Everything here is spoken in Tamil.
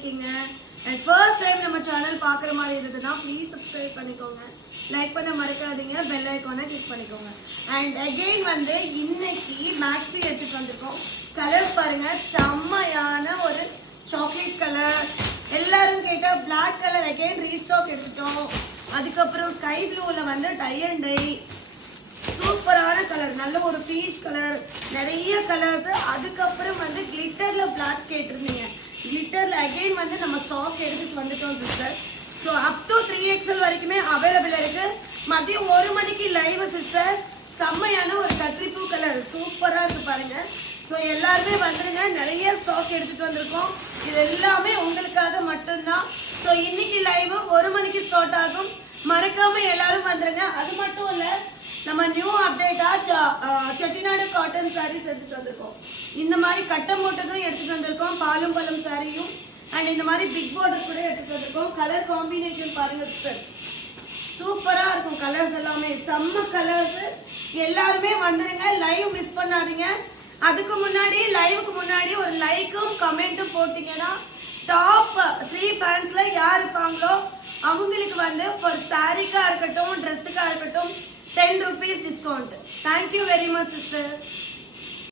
வந்திருக்கீங்க அண்ட் ஃபர்ஸ்ட் டைம் நம்ம சேனல் பார்க்குற மாதிரி இருந்ததுன்னா ப்ளீஸ் சப்ஸ்கிரைப் பண்ணிக்கோங்க, லைக் பண்ண மறக்காதீங்க, பெல் ஐக்கானை கிளிக் பண்ணிக்கோங்க. அண்ட் அகெயின் வந்து இன்னைக்கு மேக்ஸி எடுத்துட்டு வந்திருக்கோம். கலர்ஸ் பாருங்க, செம்மையான ஒரு சாக்லேட் கலர், எல்லாரும் கேட்ட பிளாக் கலர் அகெயின் ரீஸ்டாக் எடுத்துட்டோம். அதுக்கப்புறம் ஸ்கை ப்ளூல வந்து டை அண்ட் டை சூப்பரான கலர், நல்ல ஒரு பீச் கலர், நிறைய கலர்ஸ். அதுக்கப்புறம் வந்து கிளிட்டர்ல பிளாக் கேட்டிருந்தீங்க, கிளிட்டர்ல அகைன் வந்து நம்ம ஸ்டாக் எடுத்துட்டு வந்துட்டோம் sister. So up to 3XL வரைக்குமே அவைலபிள் இருக்கு. மதியம் 1 மணிக்கு லைவ் சிஸ்டர். செம்மையான ஒரு கத்திரிப்பூ கலர் சூப்பரா இருக்கு பாருங்க. ஸோ எல்லாருமே வந்துருங்க, நிறைய ஸ்டாக் எடுத்துட்டு வந்திருக்கோம். இது எல்லாமே உங்களுக்காக மட்டும்தான். ஸோ இன்னைக்கு லைவ் 1 மணிக்கு ஸ்டார்ட் ஆகும், மறக்காம எல்லாரும் வந்துருங்க. அது மட்டும் இல்ல, நம்ம நியூ அப்டேட்டா செட்டிநாடு காட்டன் சாரீஸ் எடுத்துட்டு வந்திருக்கோம். இந்த மாதிரி கட்டம் போட்டதும் எடுத்துட்டு வந்திருக்கோம், பாலும் பழம் சாரியும். அண்ட் இந்த மாதிரி பிக் பார்டர் கூட எடுத்துட்டு வந்திருக்கோம். கலர் காம்பினேஷன் பாருங்க சார், சூப்பரா இருக்கும். கலர்ஸ் எல்லாமே செம்ம கலர்ஸ். எல்லாருமே வந்துருங்க, லைவ் மிஸ் பண்ணாதீங்க. அதுக்கு முன்னாடி லைவுக்கு முன்னாடி ஒரு லைக்கும் கமெண்ட்டும் போட்டீங்கன்னா டாப் 3 ஃபேன்ஸ்ல யார் இருப்பாங்களோ அவங்களுக்கு வந்து ஒரு சாரிக்கா இருக்கட்டும், ட்ரெஸ்ஸுக்கா இருக்கட்டும் 10 rupees discount. Thank you very much sister.